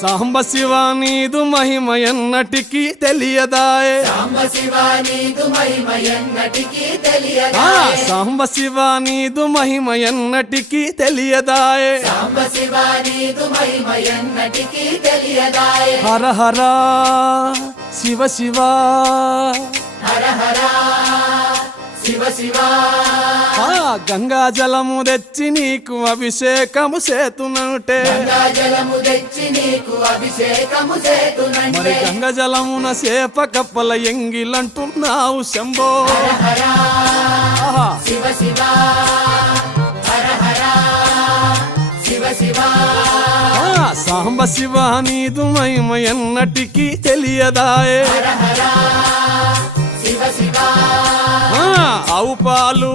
సాంబ శివ నీదు మహిమ ఎన్నటికీ తెలియదాయే సాంబ శివ నీదు మహిమ ఎన్నటికీ తెలియదాయే సాంబ శివ నీదు మహిమ ఎన్నటికీ తెలియదాయే సాంబ శివ నీదు మహిమ ఎన్నటికీ తెలియదాయే హర హర శివ శివ హర హర శివ శివ గంగా జలము తెచ్చి నీకు అభిషేకము చేతునంటే గంగా జలము తెచ్చి నీకు అభిషేకము మరి చేతునంటే గంగ జలమున సేప కప్పల ఎంగిలంటున్నావు శంభో హర ఆహా. శివ శివ హర హర శివ శివ సాంబ శివ నీదు మహిమ ఎన్నటికీ తెలియదాయే హర హర శివ శివ ఆవు పాలు